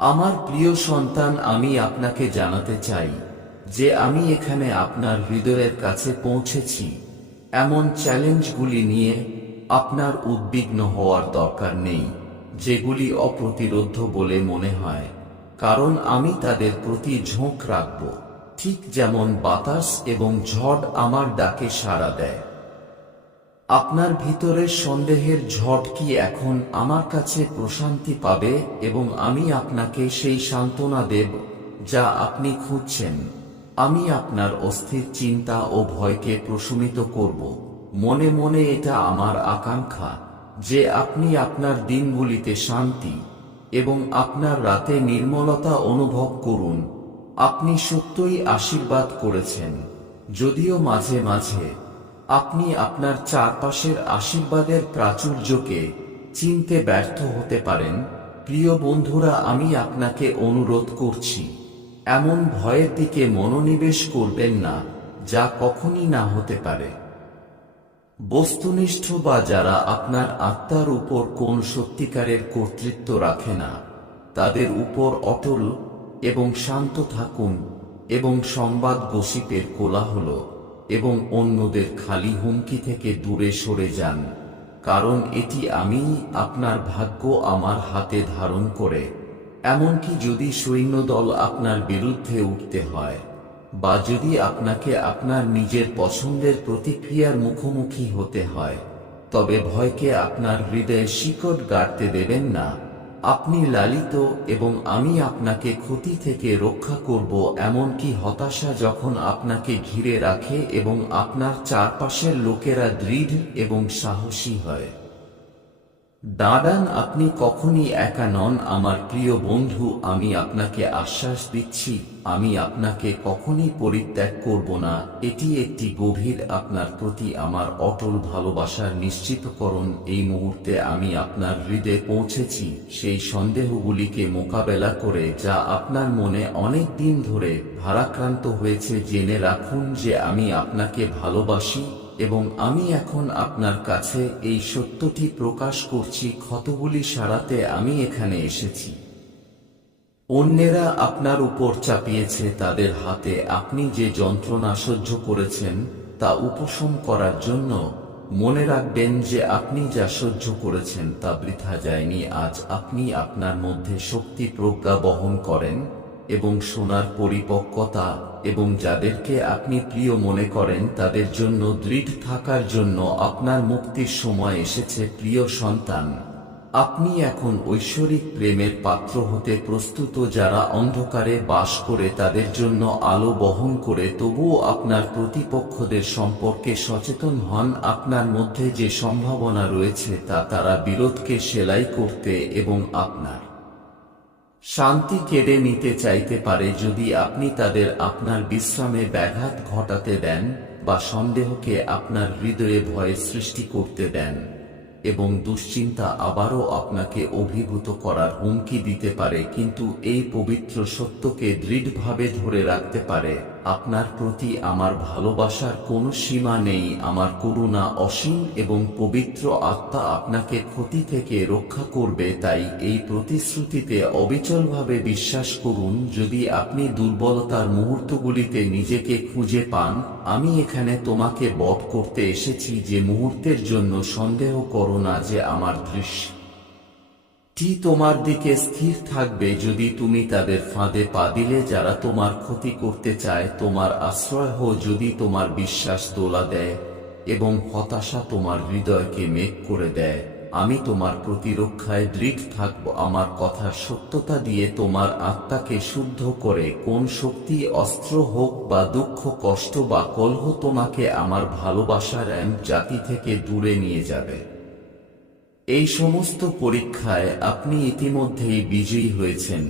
আমার প্রিয় সন্তান, আমি আপনাকে জানাতে চাই যে আমি এখানে আপনার হৃদয়ের কাছে পৌঁছেছি। এমন চ্যালেঞ্জগুলি নিয়ে আপনার উদ্বিগ্ন হওয়ার দরকার নেই, যেগুলি অপ্রতিরোধ্য বলে মনে হয়, কারণ আমি তাদের প্রতি ঝোঁক রাখব। ঠিক যেমন বাতাস এবং ঝড় আমার ডাকে সাড়া দেয়। আপনার ভিতরের সন্দেহের ঝড় কি এখন আমার কাছে প্রশান্তি পাবে এবং আমি আপনাকে সেই সান্ত্বনা দেব যা আপনি খুঁজছেন। আমি আপনার অস্থির চিন্তা ও ভয়কে প্রশমিত করব। মনে মনে এটা আমার আকাঙ্ক্ষা যে আপনি আপনার দিনগুলিতে শান্তি এবং আপনার রাতে নির্মলতা অনুভব করুন। আপনি সত্যই আশীর্বাদ করেছেন। যদিও মাঝে মাঝে আপনি আপনার চারপাশের আশীর্বাদের প্রাচুর্যকে চিনতে ব্যর্থ হতে পারেন। প্রিয় বন্ধুরা, আমি আপনাকে অনুরোধ করছি, এমন ভয়ের দিকে মনোনিবেশ করবেন না, যা কখনই না হতে পারে। বস্তুনিষ্ঠ বা যারা আপনার আত্মার উপর কোন সত্যিকারের কর্তৃত্ব রাখে না, তাদের উপর অটল এবং শান্ত থাকুন এবং সংবাদ গসিপের কোলাহল এবং অন্যদের খালি হুমকি থেকে দূরে সরে যান, কারণ এটি আমি আপনার ভাগ্য আমার হাতে ধারণ করে। এমনকি যদি সৈন্যদল আপনার বিরুদ্ধে উঠতে হয়, বা যদি আপনাকে আপনার নিজের পছন্দের প্রতিক্রিয়ার মুখোমুখি হতে হয়, তবে ভয়কে আপনার হৃদয়ে শিকড় গাড়তে দেবেন না। আপনি লালিত এবং আমি আপনাকে ক্ষতি থেকে রক্ষা করব এমনকি হতাশা যখন আপনাকে ঘিরে রাখে এবং আপনার চারপাশের লোকেরা দৃঢ় এবং সাহসী হয়। দাদান, আপনি কখনই একা নন। আমার প্রিয় বন্ধু, আমি আপনাকে আশ্বাস দিচ্ছি। আমি আপনাকে কখনই পরিত্যাগ করব না। এটি একটি গভীর আপনার প্রতি আমার অটল ভালোবাসার নিশ্চিতকরণ। এই মুহূর্তে আমি আপনার হৃদয়ে পৌঁছেছি সেই সন্দেহগুলিকে মোকাবেলা করে যা আপনার মনে অনেক দিন ধরে ভারাক্রান্ত হয়েছে। জেনে রাখুন যে আমি আপনাকে ভালোবাসি এবং আমি এখন আপনার কাছে এই সত্যটি প্রকাশ করছি। ক্ষতগুলি সারাতে আমি এখানে এসেছি। অন্যেরা আপনার উপর চাপিয়েছে তাদের হাতে। আপনি যে যন্ত্রণা সহ্য করেছেন, তা উপশম করার জন্য মনে রাখবেন যে আপনি যা সহ্য করেছেন, তা বৃথা যায়নি। আজ আপনি আপনার মধ্যে শক্তি প্রজ্ঞা বহন করেন এবং সোনার পরিপক্কতা এবং যাদেরকে আপনি প্রিয় মনে করেন, তাদের জন্য দৃঢ় থাকার জন্য আপনার মুক্তির সময় এসেছে, প্রিয় সন্তান। আপনি এখন ঐশ্বরিক প্রেমের পাত্র হতে প্রস্তুত যারা অন্ধকারে বাস করে তাদের জন্য আলো বহন করে, তবুও আপনার প্রতিপক্ষদের সম্পর্কে সচেতন হন। আপনার মধ্যে যে সম্ভাবনা রয়েছে তা তারা বিরোধকে সেলাই করতে এবং আপনার শান্তি কেড়ে নিতে চাইতে পারে যদি আপনি তাদের আপনার বিশ্রামে ব্যাঘাত ঘটাতে দেন বা সন্দেহকে আপনার হৃদয়ে ভয় সৃষ্টি করতে দেন। এবং দুশ্চিন্তা আবারও আপনাকে অভিভূত করার হুমকি দিতে পারে, কিন্তু এই পবিত্র সত্যকে দৃঢ়ভাবে ধরে রাখতে পারে। আপনার প্রতি আমার ভালোবাসার কোনো সীমা নেই, আমার করুণা অসীম এবং পবিত্র আত্মা আপনাকে ক্ষতি থেকে রক্ষা করবে, তাই এই প্রতিশ্রুতিতে অবিচলভাবে বিশ্বাস করুন, যদি আপনি দুর্বলতার মুহূর্তগুলিতে নিজেকে খুঁজে পান, আমি এখানে তোমাকে বধ করতে এসেছি যে মুহূর্তের জন্য সন্দেহ করো না যে আমার দৃশ্য টি তোমার দিকে স্থির থাকবে যদি তুমি তাদের ফাঁদে পা দিলে যারা তোমার ক্ষতি করতে চায়, তোমার আশ্রয় হো যদি তোমার বিশ্বাস দোলা দেয় এবং হতাশা তোমার হৃদয়কে মেঘ করে দেয়। আমি তোমার প্রতিরক্ষায় দৃঢ় থাকব। আমার কথার সত্যতা দিয়ে তোমার আত্মাকে শুদ্ধ করে। কোন শক্তি অস্ত্র হোক বা দুঃখ, কষ্ট বা কলহ তোমাকে আমার ভালোবাসার এক জাতি থেকে দূরে নিয়ে যাবে। এই সমস্ত পরীক্ষায় আপনি ইতিমধ্যেই বিজয়ী হয়েছেন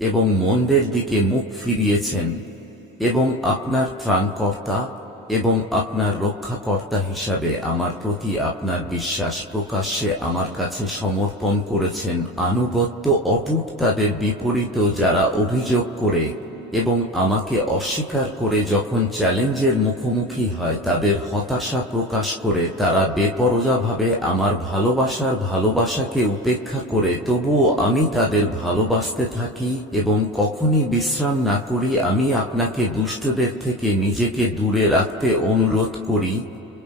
এবং মন্দের দিকে মুখ ফিরিয়েছেন এবং আপনার ত্রাণকর্তা এবং আপনার রক্ষাকর্তা হিসাবে আমার প্রতি আপনার বিশ্বাস প্রকাশ্যে আমার কাছে সমর্পণ করেছেন। আনুগত্য অটুট তাদের বিপরীত যারা অভিযোগ করে এবং আমাকে অস্বীকার করে যখন চ্যালেঞ্জের মুখোমুখি হয় তাদের হতাশা প্রকাশ করে, তারা বেপরোজাভাবে আমার ভালোবাসার ভালোবাসাকে উপেক্ষা করে, তবুও আমি তাদের ভালোবাসতে থাকি এবং কখনই বিশ্রাম না করি, আমি আপনাকে দুষ্টদের থেকে নিজেকে দূরে রাখতে অনুরোধ করি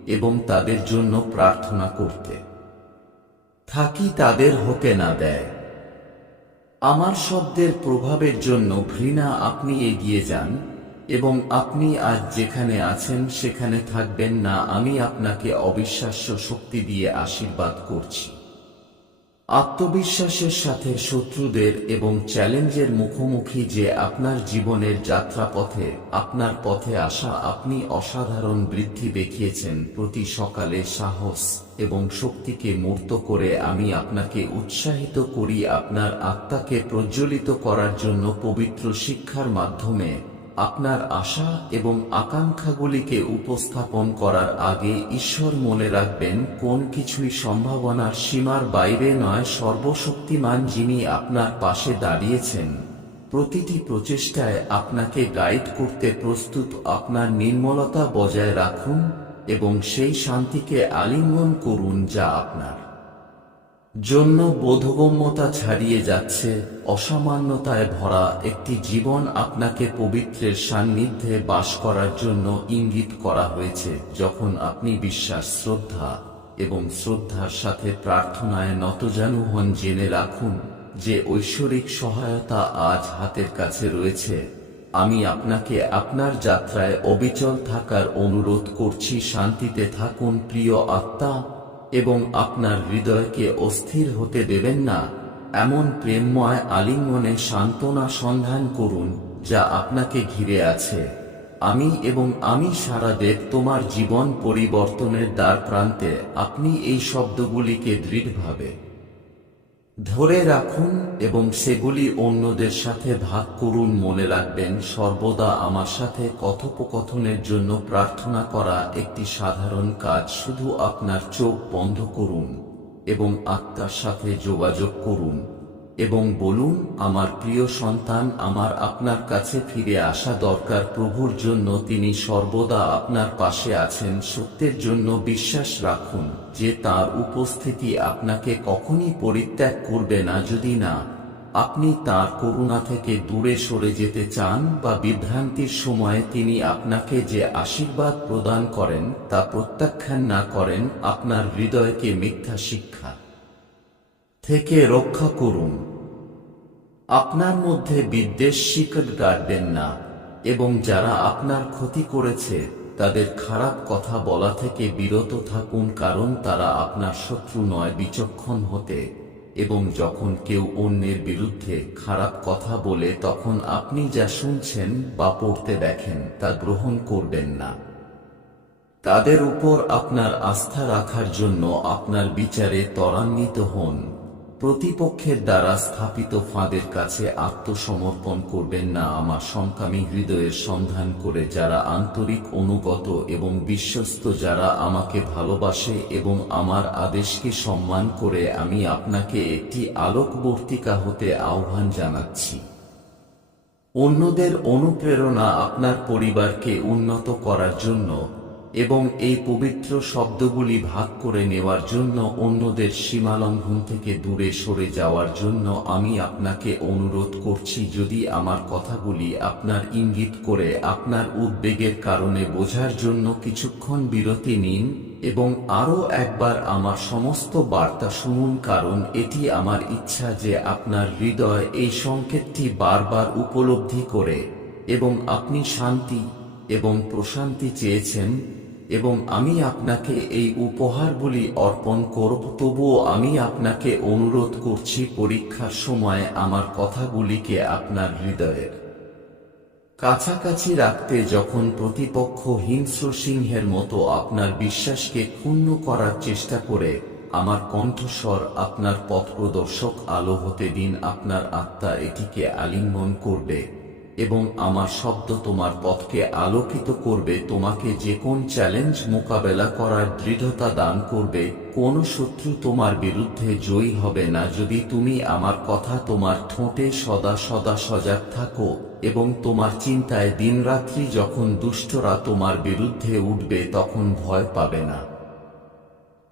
এবং তাদের জন্য প্রার্থনা করতে। থাকি তাদের হতে না দেয়। আমার শব্দের প্রভাবের জন্য ঘৃণা আপনি এগিয়ে যান, এবং আপনি আজ যেখানে আছেন সেখানে থাকবেন না, আমি আপনাকে অবিশ্বাস্য শক্তি দিয়ে আশীর্বাদ করছি। আত্মবিশ্বাসের সাথে শত্রুদের এবং চ্যালেঞ্জের মুখোমুখি যে আপনার জীবনের যাত্রাপথে, আপনার পথে আসা আপনি অসাধারণ বৃদ্ধি দেখিয়েছেন প্রতি সকালে সাহস এবং শক্তিকে মূর্ত করে আমি আপনাকে উৎসাহিত করি আপনার আত্মাকে প্রজ্বলিত করার জন্য পবিত্র শিক্ষার মাধ্যমে। আপনার আশা এবং আকাঙ্ক্ষাগুলিকে উপস্থাপন করার আগে ঈশ্বর মনে রাখবেন, কোন কিছুই সম্ভাবনার সীমার বাইরে নয়, সর্বশক্তিমান যিনি আপনার পাশে দাঁড়িয়েছেন। প্রতিটি প্রচেষ্টায় আপনাকে গাইড করতে প্রস্তুত, আপনার নির্মলতা বজায় রাখুন এবং সেই শান্তিকে আলিঙ্গন করুন যা আপনার জন্য বোধগম্যতা ছাড়িয়ে যাচ্ছে, অসামান্যতায় ভরা একটি জীবন আপনাকে পবিত্রের সান্নিধ্যে বাস করার জন্য ইঙ্গিত করা হয়েছে, যখন আপনি বিশ্বাস, শ্রদ্ধা এবং শ্রদ্ধার সাথে প্রার্থনায় নতজানু হন জেনে রাখুন যে ঐশ্বরিক সহায়তা আজ হাতের কাছে রয়েছে। আমি আপনাকে আপনার যাত্রায় অবিচল থাকার অনুরোধ করছি, শান্তিতে থাকুন, প্রিয় আত্মা। এবং আপনার হৃদয়কে অস্থির হতে দেবেন না, এমন প্রেমময় আলিঙ্গনে সান্ত্বনা সন্ধান করুন, যা আপনাকে ঘিরে আছে। আমি এবং আমি সারা দেব তোমার জীবন পরিবর্তনের দ্বার প্রান্তে, আপনি এই শব্দগুলিকে দৃঢ়ভাবে। ধরে রাখুন এবং সেগুলি অন্যদের সাথে ভাগ করুন। মনে রাখবেন, সর্বদা আমার সাথে কথোপকথনের জন্য প্রার্থনা করা একটি সাধারণ কাজ। শুধু আপনার চোখ বন্ধ করুন এবং আত্মার সাথে যোগাযোগ করুন। এবং বলুন, আমার প্রিয় সন্তান, আমার আপনার কাছে ফিরে আসা দরকার। প্রভুর জন্য তিনি সর্বদা আপনার পাশে আছেন। সত্যের জন্য বিশ্বাস রাখুন যে তার উপস্থিতি আপনাকে কখনই পরিত্যাগ করবে না। যদি না, আপনি তার করুণা থেকে দূরে সরে যেতে চান বা বিভ্রান্তির সময়ে তিনি আপনাকে যে আশীর্বাদ প্রদান করেন তা প্রত্যাখ্যান না করেন, আপনার হৃদয়কে মিথ্যা শিক্ষা। থেকে রক্ষা করুন। আপনার মধ্যে বিদ্বেষ শিকট গাড়বেন না, এবং যারা আপনার ক্ষতি করেছে, তাদের খারাপ কথা বলা থেকে বিরত থাকুন, কারণ তারা আপনার শত্রু নয়, বিচক্ষণ হতে। এবং যখন কেউ অন্যের বিরুদ্ধে খারাপ কথা বলে, তখন আপনি যা শুনছেন বা পড়তে দেখেন, তা গ্রহণ করবেন না। তাদের উপর আপনার আস্থা রাখার জন্য আপনার বিচারে ত্বরান্বিত হন। প্রতিপক্ষের দ্বারা স্থাপিত ফাঁদের কাছে আত্মসমর্পণ করবেন না আমার সমকামী হৃদয়ের সন্ধান করে যারা আন্তরিক, অনুগত এবং বিশ্বস্ত, যারা আমাকে ভালোবাসে এবং আমার আদেশকে সম্মান করে আমি আপনাকে একটি আলোকবর্তিকা হতে আহ্বান জানাচ্ছি। অন্যদের অনুপ্রেরণা আপনার পরিবারকে উন্নত করার জন্য এবং এই পবিত্র শব্দগুলি ভাগ করে নেওয়ার জন্য অন্যদের সীমালঙ্ঘন থেকে দূরে সরে যাওয়ার জন্য আমি আপনাকে অনুরোধ করছি যদি আমার কথাগুলি আপনার ইঙ্গিত করে আপনার উদ্বেগের কারণে বোঝার জন্য কিছুক্ষণ বিরতি নিন এবং আরও একবার আমার সমস্ত বার্তা শুনুন কারণ এটি আমার ইচ্ছা যে আপনার হৃদয় এই সংকেতটি বারবার উপলব্ধি করে এবং আপনি শান্তি এবং প্রশান্তি চেয়েছেন এবং আমি আপনাকে এই উপহারগুলি অর্পণ করব, তবুও আমি আপনাকে অনুরোধ করছি পরীক্ষার সময় আমার কথাগুলিকে আপনার হৃদয়ের কাছাকাছি রাখতে যখন প্রতিপক্ষ হিংস্র সিংহের মতো আপনার বিশ্বাসকে ক্ষুণ্ণ করার চেষ্টা করে, আমার কণ্ঠস্বর আপনার পথ প্রদর্শক আলো হতে দিন আপনার আত্মা এটিকে আলিঙ্গন করবে। এবং আমার শব্দ তোমার পথকে আলোকিত করবে, তোমাকে যে কোন চ্যালেঞ্জ মোকাবেলা করার দৃঢ়তা দান করবে, কোন শত্রু তোমার বিরুদ্ধে জয়ী হবে না। যদি তুমি আমার কথা তোমার ঠোঁটে সদা সদা সজাগ থাকো এবং তোমার চিন্তায় দিনরাত্রি যখন দুষ্টরা তোমার বিরুদ্ধে উঠবে, তখন ভয় পাবে না।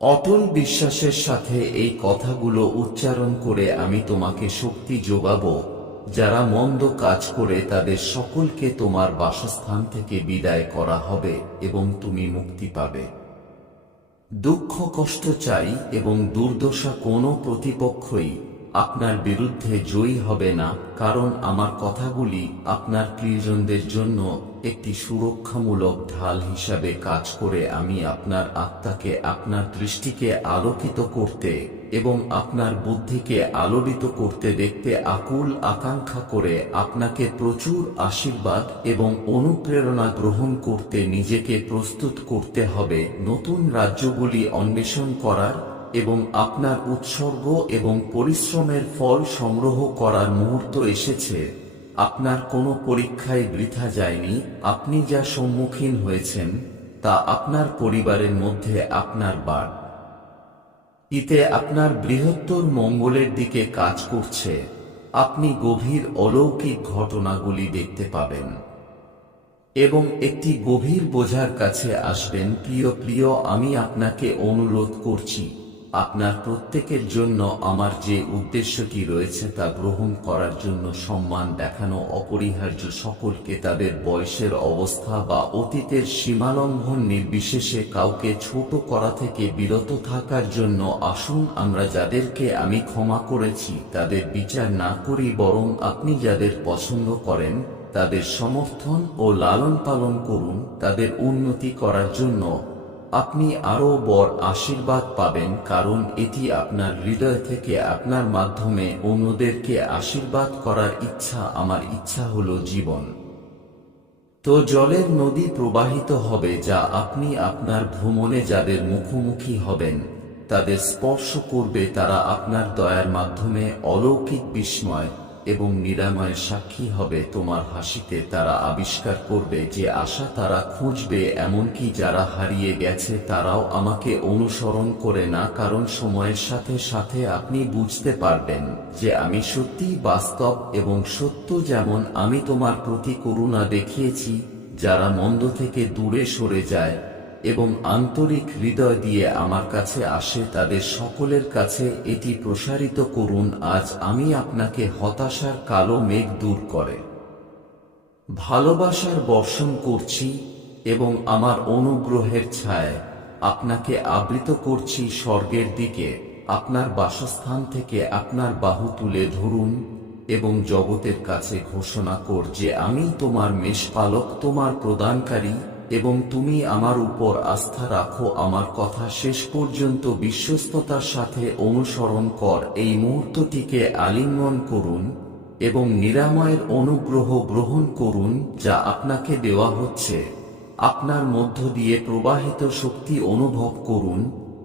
অটল বিশ্বাসের সাথে এই কথাগুলো উচ্চারণ করে আমি তোমাকে শক্তি যোগাবো। যারা মন্দ কাজ করে তাদের সকলকে তোমার বাসস্থান থেকে বিদায় করা হবে এবং তুমি মুক্তি পাবে। দুঃখ কষ্ট চাই এবং দুর্দশা কোনো প্রতিপক্ষই আপনার বিরুদ্ধে জয়ী হবে না, কারণ আমার কথাগুলি আপনার প্রিয়জনদের জন্য একটি সুরক্ষামূলক ঢাল হিসাবে কাজ করে আমি আপনার আত্মাকে, আপনার দৃষ্টিকে আলোকিত করতে এবং আপনার বুদ্ধিকে আলোড়িত করতে দেখতে আকুল আকাঙ্ক্ষা করে আপনাকে প্রচুর আশীর্বাদ এবং অনুপ্রেরণা গ্রহণ করতে নিজেকে প্রস্তুত করতে হবে। নতুন রাজ্যগুলি অন্বেষণ করার এবং আপনার উৎসর্গ এবং পরিশ্রমের ফল সংগ্রহ করার মুহূর্ত এসেছে। আপনার কোনো পরীক্ষায় বৃথা যায়নি, আপনি যা সম্মুখীন হয়েছেন, তা আপনার পরিবারের মধ্যে আপনার বার ইতে আপনার বৃহত্তর মঙ্গলের দিকে কাজ করছে, আপনি গভীর অলৌকিক ঘটনাগুলি দেখতে পাবেন। এবং একটি গভীর বোঝার কাছে আসবেন, প্রিয় প্রিয়, আমি আপনাকে অনুরোধ করছি। আপনার প্রত্যেকের জন্য আমার যে উদ্দেশ্যটি রয়েছে তা গ্রহণ করার জন্য সম্মান দেখানো অপরিহার্য সকলকে তাদের বয়সের অবস্থা বা অতীতের সীমালঙ্ঘন নির্বিশেষে কাউকে ছোট করা থেকে বিরত থাকার জন্য আসুন আমরা যাদেরকে আমি ক্ষমা করেছি তাদের বিচার না করি বরং আপনি যাদের পছন্দ করেন, তাদের সমর্থন ও লালন পালন করুন, তাদের উন্নতি করার জন্য আপনি আরও বড় আশীর্বাদ পাবেন কারণ এটি আপনার হৃদয় থেকে আপনার মাধ্যমে অন্যদেরকে আশীর্বাদ করার ইচ্ছা, আমার ইচ্ছা হল জীবন। তো জলের নদী প্রবাহিত হবে, যা আপনি আপনার ভ্রমণে যাদের মুখোমুখি হবেন, তাদের স্পর্শ করবে, তারা আপনার দয়ার মাধ্যমে অলৌকিক বিস্ময় এবং নিরাময় সাক্ষী হবে তোমার হাসিতে তারা আবিষ্কার করবে যে আশা তারা খুঁজবে, এমনকি যারা হারিয়ে গেছে তারাও আমাকে অনুসরণ করে না, কারণ সময়ের সাথে সাথে আপনি বুঝতে পারবেন যে আমি সত্যিই বাস্তব এবং সত্য যেমন আমি তোমার প্রতি করুণা দেখিয়েছি, যারা মন্দ থেকে দূরে সরে যায় এবং আন্তরিক হৃদয় দিয়ে আমার কাছে আসে তাদের সকলের কাছে এটি প্রসারিত করুন, আজ আমি আপনাকে হতাশার কালো মেঘ দূর করে। ভালোবাসার বর্ষণ করছি এবং আমার অনুগ্রহের ছায় আপনাকে আবৃত করছি স্বর্গের দিকে, আপনার বাসস্থান থেকে আপনার বাহু তুলে ধরুন এবং জগতের কাছে ঘোষণা কর যে আমি তোমার মেষপালক, তোমার প্রদানকারী এবং তুমি আমার উপর আস্থা রাখো, আমার কথা শেষ পর্যন্ত বিশ্বস্ততার সাথে অনুসরণ কর। এই মুহূর্তটিকে আলিঙ্গন করুন এবং নিরাময়ের অনুগ্রহ গ্রহণ করুন, যা আপনাকে দেওয়া হচ্ছে। আপনার মধ্য দিয়ে প্রবাহিত শক্তি অনুভব করুন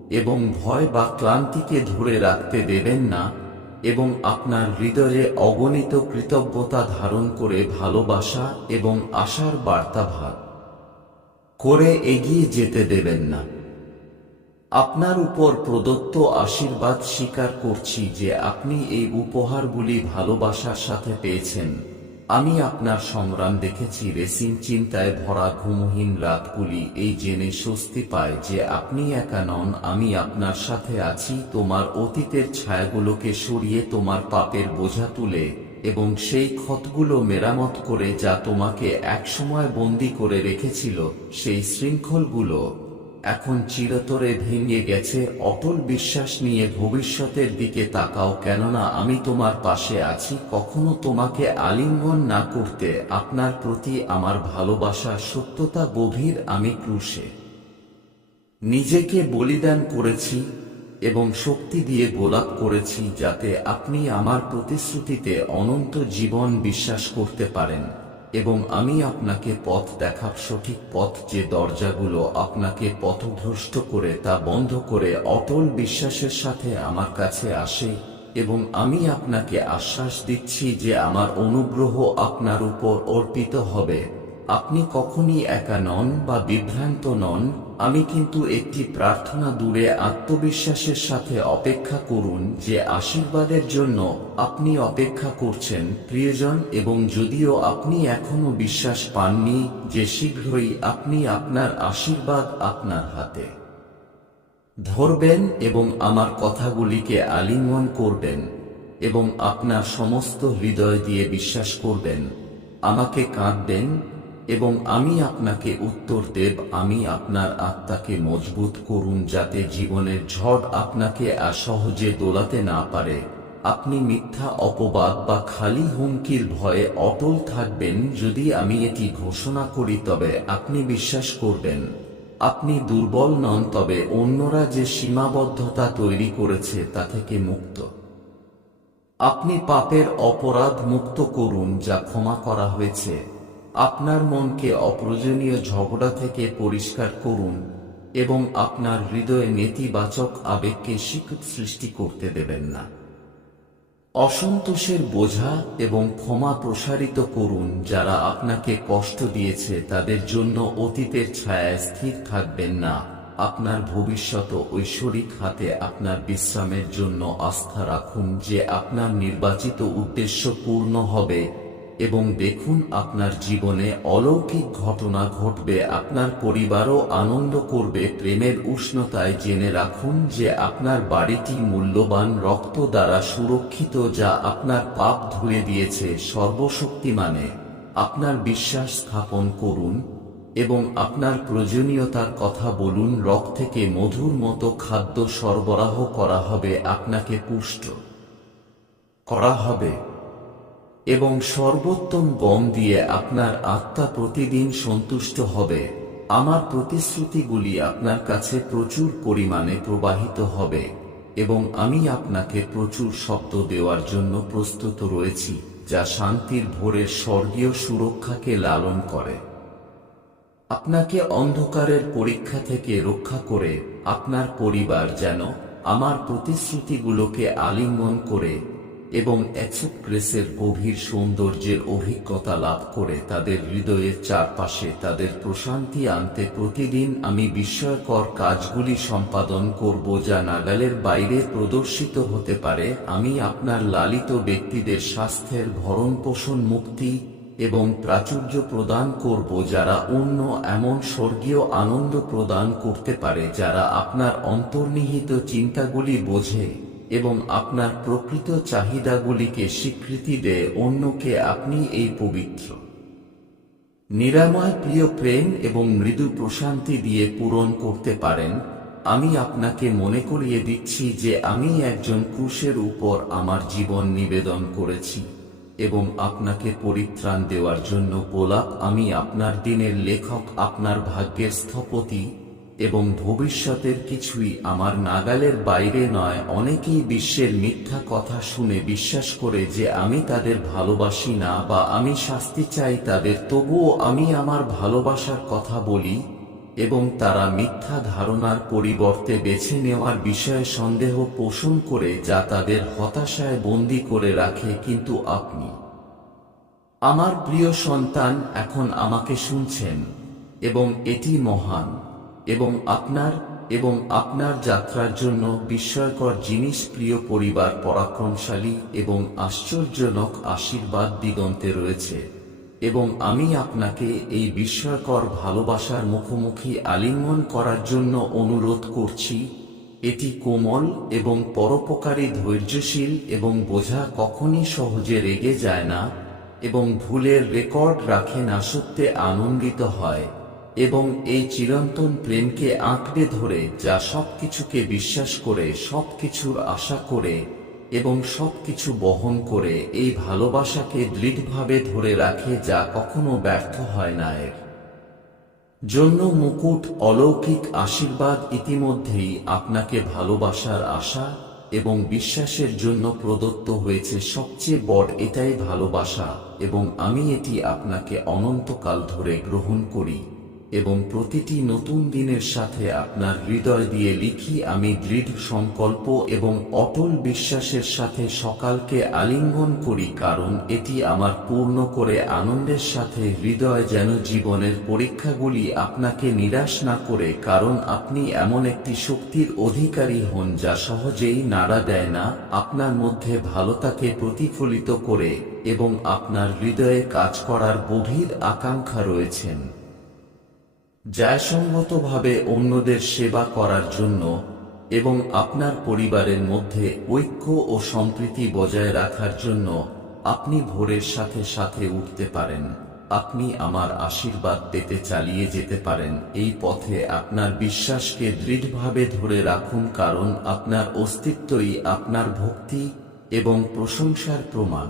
এবং ভয় বা ক্লান্তিকে ধরে রাখতে দেবেন না এবং আপনার হৃদয়ে অগণিত কৃতজ্ঞতা ধারণ করে ভালোবাসা এবং আশার বার্তা ভাগ করে এগিয়ে যেতে দেবেন না। আপনার উপর প্রদত্ত আশীর্বাদ স্বীকার করছি যে আপনি এই উপহারগুলি ভালোবাসার সাথে পেয়েছেন। আমি আপনার সংগ্রাম দেখেছি রেসিং চিন্তায় ভরা ঘুমহীন রাতগুলি। এই জেনে স্বস্তি পায় যে আপনি একা নন, আমি আপনার সাথে আছি। তোমার অতীতের ছায়াগুলোকে সরিয়ে তোমার পাপের বোঝা তুলে এবং সেই ক্ষতগুলো মেরামত করে যা তোমাকে একসময় বন্দি করে রেখেছিল, সেই শৃঙ্খলগুলো এখন চিরতরে ভেঙে গেছে। অটল বিশ্বাস নিয়ে ভবিষ্যতের দিকে তাকাও, কেননা আমি তোমার পাশে আছি। কখনো তোমাকে আলিঙ্গন না করতে আপনার প্রতি আমার ভালোবাসা সত্যতা গভীর, আমি ক্রুশে। নিজেকে বলিদান করেছি এবং শক্তি দিয়ে গোলাপ করেছি যাতে আপনি আমার প্রতিশ্রুতিতে অনন্ত জীবন বিশ্বাস করতে পারেন এবং আমি আপনাকে পথ দেখাব সঠিক পথ যে দরজাগুলো আপনাকে পথভ্রষ্ট করে তা বন্ধ করে অটল বিশ্বাসের সাথে আমার কাছে আসে এবং আমি আপনাকে আশ্বাস দিচ্ছি যে আমার অনুগ্রহ আপনার উপর অর্পিত হবে। আপনি কখনই একা নন বা বিভ্রান্ত নন, আমি কিন্তু একটি প্রার্থনা দূরে আত্মবিশ্বাসের সাথে অপেক্ষা করুন যে আশীর্বাদের জন্য আপনি অপেক্ষা করছেন, প্রিয়জন, এবং যদিও আপনি এখনও বিশ্বাস পাননি যে শীঘ্রই আপনি আপনার আশীর্বাদ আপনার হাতে ধরবেন এবং আমার কথাগুলিকে আলিঙ্গন করবেন এবং আপনার সমস্ত হৃদয় দিয়ে বিশ্বাস করবেন, আমাকে কাঁদবেন এবং আমি আপনাকে উত্তর দেব, আমি আপনার আত্মাকে মজবুত করুন যাতে জীবনের ঝড় আপনাকে আর সহজে দোলাতে না পারে। আপনি মিথ্যা, অপবাদ বা খালি হুমকির ভয়ে অটল থাকবেন যদি আমি এটি ঘোষণা করি, তবে আপনি বিশ্বাস করবেন, আপনি দুর্বল নন, তবে অন্যরা যে সীমাবদ্ধতা তৈরি করেছে তা থেকে মুক্ত। আপনি পাপের অপরাধ মুক্ত করুন যা ক্ষমা করা হয়েছে। আপনার মনকে অপ্রয়োজনীয় ঝগড়া থেকে পরিষ্কার করুন এবং আপনার হৃদয়ে নেতিবাচক আবেগকে স্বীকৃত সৃষ্টি করতে দেবেন না। অসন্তোষের বোঝা এবং ক্ষমা প্রসারিত করুন যারা আপনাকে কষ্ট দিয়েছে, তাদের জন্য অতীতের ছায়ায় স্থির থাকবেন না। আপনার ভবিষ্যৎ ঐশ্বরিক হাতে আপনার বিশ্রামের জন্য আস্থা রাখুন যে আপনার নির্বাচিত উদ্দেশ্য পূর্ণ হবে। এবং দেখুন আপনার জীবনে অলৌকিক ঘটনা ঘটবে, আপনার পরিবারও আনন্দ করবে, প্রেমের উষ্ণতায় জেনে রাখুন যে আপনার বাড়িটি মূল্যবান রক্ত দ্বারা সুরক্ষিত যা আপনার পাপ ধুয়ে দিয়েছে, সর্বশক্তিমানে। আপনার বিশ্বাস স্থাপন করুন এবং আপনার প্রয়োজনীয়তার কথা বলুন রক থেকে মধুর মতো খাদ্য সরবরাহ করা হবে, আপনাকে পুষ্ট করা হবে। এবং সর্বোত্তম গম দিয়ে আপনার আত্মা প্রতিদিন সন্তুষ্ট হবে। আমার প্রতিশ্রুতিগুলি আপনার কাছে প্রচুর পরিমাণে প্রবাহিত হবে এবং আমি আপনাকে প্রচুর শব্দ দেওয়ার জন্য প্রস্তুত রয়েছি, যা শান্তির ভোরের স্বর্গীয় সুরক্ষাকে লালন করে। আপনাকে অন্ধকারের পরীক্ষা থেকে রক্ষা করে আপনার পরিবার যেন আমার প্রতিশ্রুতিগুলোকে আলিঙ্গন করে এবং এক্সপ্রেসের গভীর সৌন্দর্যের অভিজ্ঞতা লাভ করে তাদের হৃদয়ের চারপাশে তাদের প্রশান্তি আনতে প্রতিদিন আমি বিস্ময়কর কাজগুলি সম্পাদন করব যা নাগালের বাইরে প্রদর্শিত হতে পারে। আমি আপনার লালিত ব্যক্তিদের স্বাস্থ্যের ভরণ পোষণ মুক্তি এবং প্রাচুর্য প্রদান করব যারা অন্য এমন স্বর্গীয় আনন্দ প্রদান করতে পারে, যারা আপনার অন্তর্নিহিত চিন্তাগুলি বোঝে। এবং আপনার প্রকৃত চাহিদাগুলিকে স্বীকৃতি দেয় অন্যকে আপনি এই পবিত্র, নিরাময়, প্রিয় প্রেম এবং মৃদু প্রশান্তি দিয়ে পূরণ করতে পারেন। আমি আপনাকে মনে করিয়ে দিচ্ছি যে আমি একজন ক্রুশের উপর আমার জীবন নিবেদন করেছি এবং আপনাকে পরিত্রাণ দেওয়ার জন্য গোলাপ আমি আপনার দিনের লেখক, আপনার ভাগ্যের স্থপতি এবং ভবিষ্যতের কিছুই আমার নাগালের বাইরে নয়। অনেকেই বিশ্বের মিথ্যা কথা শুনে বিশ্বাস করে যে আমি তাদের ভালোবাসি না বা আমি শাস্তি চাই তাদের। তবুও আমি আমার ভালোবাসার কথা বলি এবং তারা মিথ্যা ধারণার পরিবর্তে বেছে নেওয়ার বিষয়ে সন্দেহ পোষণ করে যা তাদের হতাশায় বন্দী করে রাখে। কিন্তু আপনি, আমার প্রিয় সন্তান, এখন আমাকে শুনছেন এবং এটি মহান। এবং আপনার এবং আপনার যাত্রার জন্য বিস্ময়কর জিনিস প্রিয় পরিবার পরাক্রমশালী এবং আশ্চর্যজনক আশীর্বাদ দিগন্তে রয়েছে। এবং আমি আপনাকে এই বিস্ময়কর ভালোবাসার মুখোমুখি আলিঙ্গন করার জন্য অনুরোধ করছি, এটি কোমল এবং পরোপকারী ধৈর্যশীল এবং বোঝা কখনই সহজে রেগে যায় না, এবং ভুলের রেকর্ড রাখে না সত্যে আনন্দিত হয়। এবং এই চিরন্তন প্রেমকে আঁকড়ে ধরে যা সবকিছুকে বিশ্বাস করে, সবকিছুর আশা করে এবং সবকিছু বহন করে, এই ভালোবাসাকে দৃঢ়ভাবে ধরে রাখে যা কখনো ব্যর্থ হয় না এর। জন্য মুকুট, অলৌকিক আশীর্বাদ ইতিমধ্যেই আপনাকে ভালোবাসার আশা এবং বিশ্বাসের জন্য প্রদত্ত হয়েছে সবচেয়ে বড় এটাই ভালোবাসা এবং আমি এটি আপনাকে অনন্তকাল ধরে গ্রহণ করি। এবং প্রতিটি নতুন দিনের সাথে আপনার হৃদয় দিয়ে লিখি আমি দৃঢ় সংকল্প এবং অটল বিশ্বাসের সাথে সকালকে আলিঙ্গন করি কারণ এটি আমার পূর্ণ করে আনন্দের সাথে হৃদয় যেন জীবনের পরীক্ষাগুলি আপনাকে নিরাশ না করে কারণ আপনি এমন একটি শক্তির অধিকারী হন যা সহজেই নাড়া দেয় না, আপনার মধ্যে ভালোতাকে প্রতিফলিত করে এবং আপনার হৃদয়ে কাজ করার গভীর আকাঙ্ক্ষা রয়েছেন। জায়সঙ্গতভাবে অন্যদের সেবা করার জন্য এবং আপনার পরিবারের মধ্যে ঐক্য ও সম্প্রীতি বজায় রাখার জন্য আপনি ভোরের সাথে সাথে উঠতে পারেন। আপনি আমার আশীর্বাদ পেতে চালিয়ে যেতে পারেন। এই পথে আপনার বিশ্বাসকে দৃঢ়ভাবে ধরে রাখুন কারণ আপনার অস্তিত্বই আপনার ভক্তি এবং প্রশংসার প্রমাণ।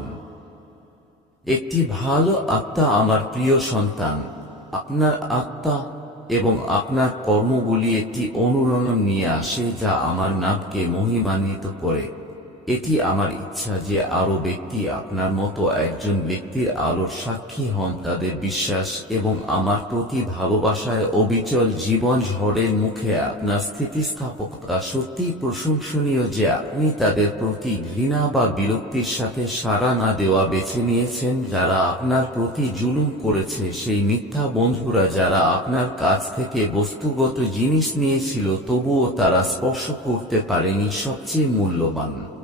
একটি ভালো আত্মা আমার প্রিয় সন্তান। আপনার আত্মা এবং আপনার কর্মগুলি একটি অনুরণন নিয়ে আসে যা আমার নামকে মহিমান্বিত করে। এটি আমার ইচ্ছা যে আরও ব্যক্তি আপনার মতো একজন ব্যক্তির আলোর সাক্ষী হন, তাদের বিশ্বাস এবং আমার প্রতি ভালোবাসায় অবিচল জীবন ঝড়ের মুখে আপনার স্থিতিস্থাপকতা সত্যিই প্রশংসনীয় যে আপনি তাদের প্রতি ঘৃণা বা বিরক্তির সাথে সাড়া না দেওয়া বেছে নিয়েছেন, যারা আপনার প্রতি জুলুম করেছে। সেই মিথ্যা বন্ধুরা যারা আপনার কাছ থেকে বস্তুগত জিনিস নিয়েছিল, তবুও তারা স্পর্শ করতে পারেনি, সবচেয়ে মূল্যবান।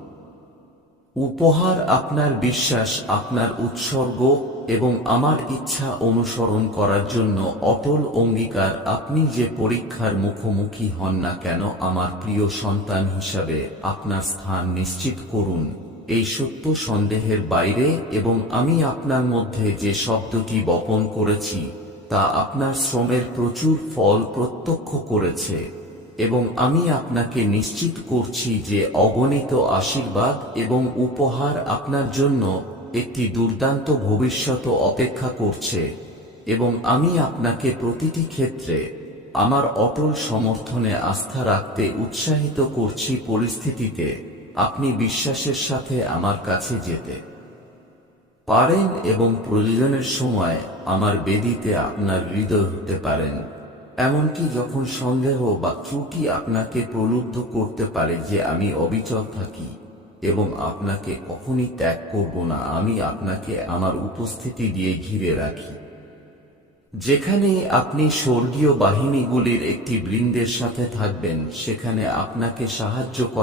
উপহার আপনার বিশ্বাস, আপনার উৎসর্গ এবং আমার ইচ্ছা অনুসরণ করার জন্য অটল অঙ্গীকার। আপনি যে পরীক্ষার মুখোমুখি হন না কেন, আমার প্রিয় সন্তান হিসাবে আপনার স্থান নিশ্চিত করুন। এই সত্য সন্দেহের বাইরে এবং আমি আপনার মধ্যে যে শব্দটি বপন করেছি, তা আপনার শ্রমের প্রচুর ফল প্রত্যক্ষ করেছে। এবং আমি আপনাকে নিশ্চিত করছি যে অগণিত আশীর্বাদ এবং উপহার আপনার জন্য একটি দুর্দান্ত ভবিষ্যৎ অপেক্ষা করছে এবং আমি আপনাকে প্রতিটি ক্ষেত্রে আমার অটল সমর্থনে আস্থা রাখতে উৎসাহিত করছি পরিস্থিতিতে। আপনি বিশ্বাসের সাথে আমার কাছে যেতে পারেন এবং প্রয়োজনের সময় আমার বেদিতে আপনার হৃদয় হতে পারেন। এমনকি যখন সন্দেহ বা ত্রুটি আপনাকে প্রলুব্ধ করতে পারে যে আমি অবিচল থাকি এবং আপনাকে কখনই ত্যাগ করব না, আমি আপনাকে আমার উপস্থিতি দিয়ে ঘিরে রাখি। যেখানে আপনি স্বর্গীয় বাহিনীগুলির একটি বৃন্দের সাথে থাকবেন, সেখানে আপনাকে সাহায্য করা